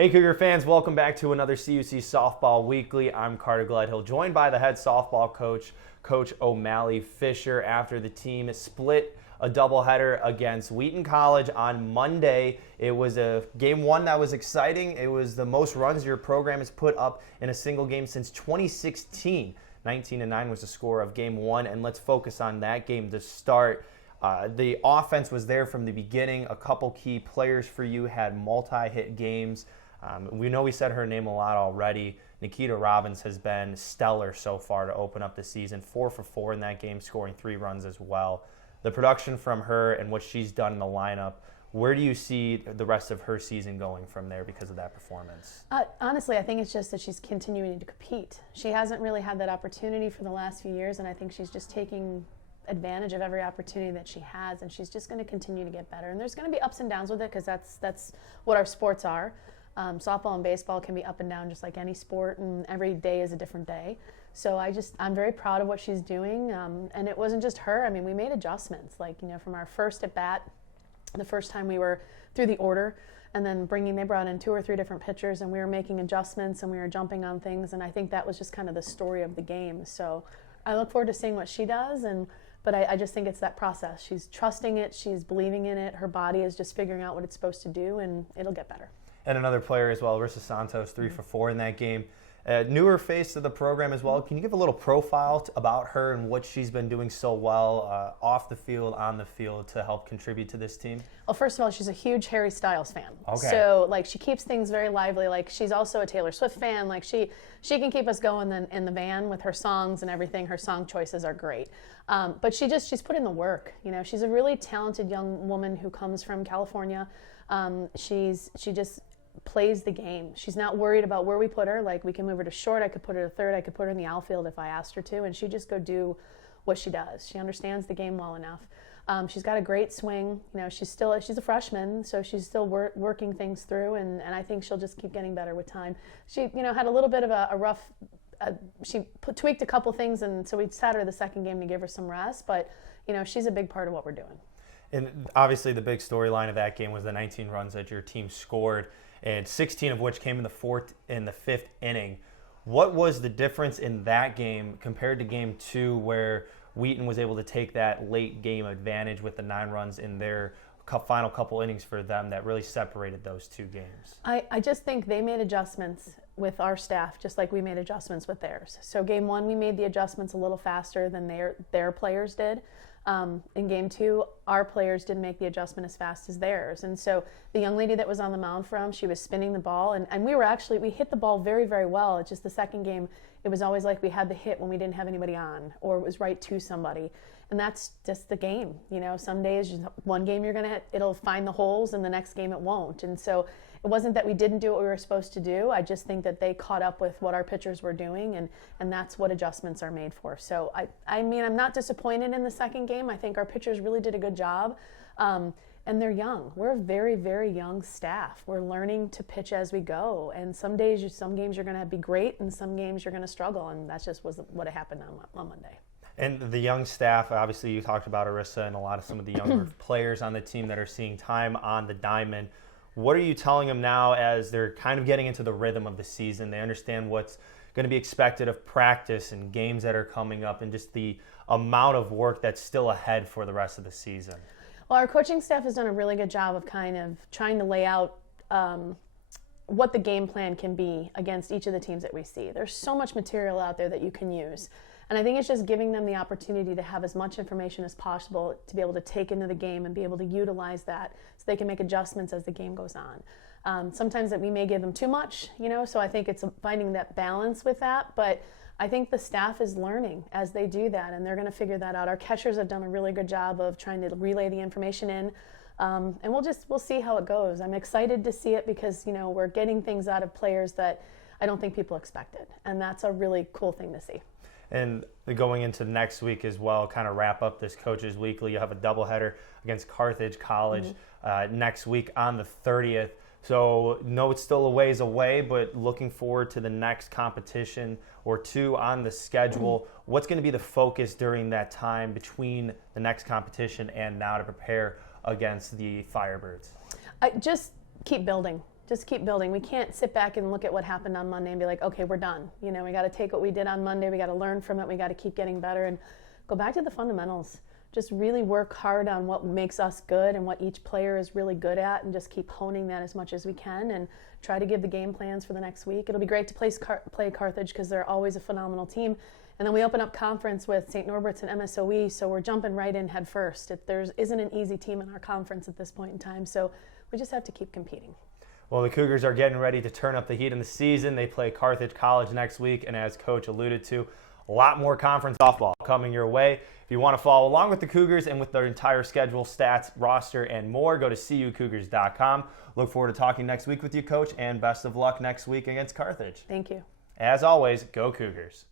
Hey Cougar fans, welcome back to another CUC Softball Weekly. I'm Carter Gledhill, joined by the head softball coach, Coach O'Malley Fisher, after the team split a doubleheader against Wheaton College on Monday. It was a game one that was exciting. It was the most runs your program has put up in a single game since 2016. 19-9 was the score of game one, and let's focus on that game to start. The offense was there from the beginning. A couple key players for you had multi-hit games. We know we said her name a lot already. Nikita Robbins has been stellar so far to open up the season. 4 for 4 in that game, scoring 3 runs as well. The production from her and what she's done in the lineup, where do you see the rest of her season going from there because of that performance? Honestly, I think it's just that she's continuing to compete. She hasn't really had that opportunity for the last few years, and I think she's just taking advantage of every opportunity that she has, and she's just going to continue to get better. And there's going to be ups and downs with it because that's what our sports are. Softball and baseball can be up and down just like any sport, and every day is a different day. So I'm very proud of what she's doing, and it wasn't just her. I mean, we made adjustments, from our first at bat, the first time we were through the order, and then they brought in 2 or 3 different pitchers, and we were making adjustments, and we were jumping on things, and I think that was just kind of the story of the game. So I look forward to seeing what she does, but I just think it's that process. She's trusting it, she's believing in it, her body is just figuring out what it's supposed to do, and it'll get better. And another player as well, Rissa Santos, 3 for 4 in that game. Newer face to the program as well. Can you give a little profile about her and what she's been doing so well off the field, on the field to help contribute to this team? Well, first of all, she's a huge Harry Styles fan. Okay. So, she keeps things very lively. She's also a Taylor Swift fan. She can keep us going in the van with her songs and everything. Her song choices are great. But she's put in the work. She's a really talented young woman who comes from California. She just plays the game. She's not worried about where we put her. We can move her to short, I could put her to third, I could put her in the outfield if I asked her to, and she just go do what she does. She understands the game well enough. She's got a great swing. She's a freshman, so she's still working things through, and I think she'll just keep getting better with time. She had a little bit of a rough, she tweaked a couple things, and so we sat her the second game to give her some rest, but she's a big part of what we're doing. And obviously the big storyline of that game was the 19 runs that your team scored, and 16 of which came in the 4th and the 5th inning. What was the difference in that game compared to game 2 where Wheaton was able to take that late game advantage with the 9 runs in their final couple innings for them that really separated those 2 games? I just think they made adjustments with our staff just like we made adjustments with theirs. So game 1 we made the adjustments a little faster than their players did. In game 2, our players didn't make the adjustment as fast as theirs. And so the young lady that was on the mound for them, she was spinning the ball. And we hit the ball very, very well. It's just the second game, it was always like we had the hit when we didn't have anybody on, or it was right to somebody. And that's just the game. Some days, one game it'll find the holes, and the next game it won't. And so it wasn't that we didn't do what we were supposed to do. I just think that they caught up with what our pitchers were doing, and that's what adjustments are made for. So, I'm not disappointed in the second game. I think our pitchers really did a good job, and they're young. We're a very, very young staff. We're learning to pitch as we go, and some games you're going to be great, and some games you're going to struggle, and that just was what happened on Monday. And the young staff, obviously you talked about Arissa and some of the younger players on the team that are seeing time on the diamond. What are you telling them now as they're kind of getting into the rhythm of the season? They understand what's going to be expected of practice and games that are coming up and just the amount of work that's still ahead for the rest of the season. Well, our coaching staff has done a really good job of kind of trying to lay out what the game plan can be against each of the teams that we see. There's so much material out there that you can use. And I think it's just giving them the opportunity to have as much information as possible to be able to take into the game and be able to utilize that so they can make adjustments as the game goes on. Sometimes that we may give them too much, so I think it's finding that balance with that. But I think the staff is learning as they do that, and they're going to figure that out. Our catchers have done a really good job of trying to relay the information in. And we'll see how it goes. I'm excited to see it because, we're getting things out of players that I don't think people expected. And that's a really cool thing to see. And going into next week as well, kind of wrap up this Coaches Weekly, you have a doubleheader against Carthage College next week on the 30th. So, no, it's still a ways away, but looking forward to the next competition or 2 on the schedule. What's going to be the focus during that time between the next competition and now to prepare against the Firebirds? Just keep building. just keep building. We can't sit back and look at what happened on Monday and be like, okay, we're done. You know, we got to take what we did on Monday. We got to learn from it. We got to keep getting better and go back to the fundamentals. Just really work hard on what makes us good and what each player is really good at, and just keep honing that as much as we can and try to give the game plans for the next week. It'll be great to play Carthage because they're always a phenomenal team. And then we open up conference with St. Norbert's and MSOE, so we're jumping right in head first. There isn't an easy team in our conference at this point in time, so we just have to keep competing. Well, the Cougars are getting ready to turn up the heat in the season. They play Carthage College next week, and as Coach alluded to, a lot more conference softball coming your way. If you want to follow along with the Cougars and with their entire schedule, stats, roster, and more, go to cucougars.com. Look forward to talking next week with you, Coach, and best of luck next week against Carthage. Thank you. As always, go Cougars.